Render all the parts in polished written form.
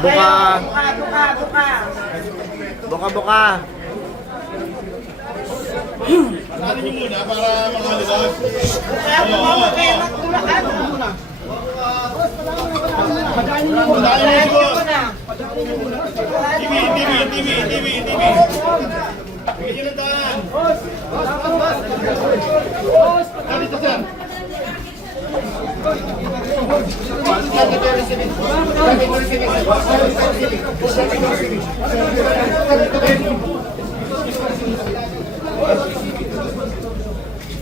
Buka. Buka. Ano nyo muna para makalilas? TV. Bigyan nyo ng daan. Dito, sir.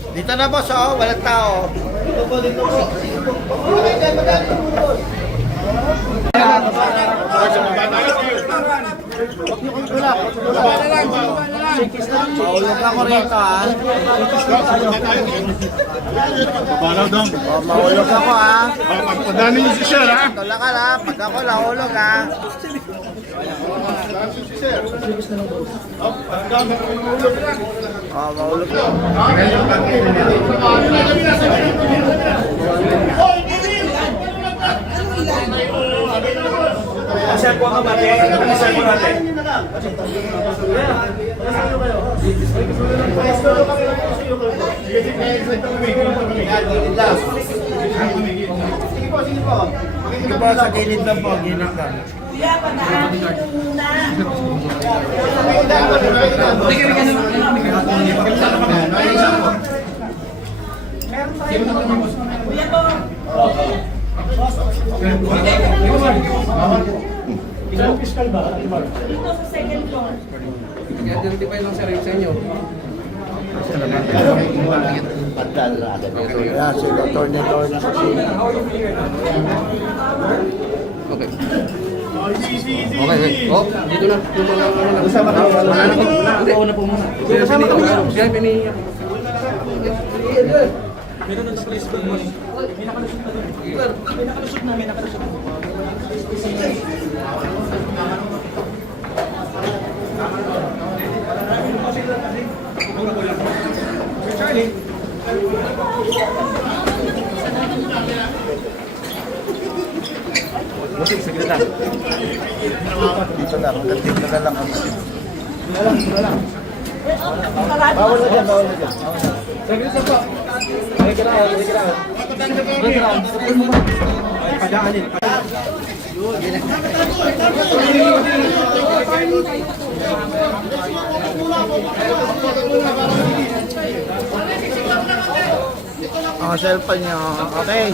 Dito na boss, oh, walang tao. Dito po. Mahulog ako rito, ha. Babalaw daw. Oh, mahulog ako, ha. Pagpadanin niyo si Sir, ha? Tulakan, ha. Pag ako nahulog, ha. Oh, mahulog ako. Asal po ang mati. Asal po natin. Sige po, sa gilid lang po, gilid lang. Kuya, patahanin ko muna. Kuya po. Isang fiscal ba? Dito sa second floor. I-identify lang sir yung sa inyo. Padal na agad. Yan, si Dr. Nedor na kasi. Okay. Easy. Okay. Oh, dito na. Kasama ka. Wala na po. Wala po muna. Kasama ka muna. Siya pini. Meron na sa police bag mo. May nakalusot na doon. May nakalusot na. Charlie. Busing, sige na. Dito na, hanggang dito na lang kami. Bawal na dyan. Saglit na po. Padaanin. Ang cellphone niyo, okay.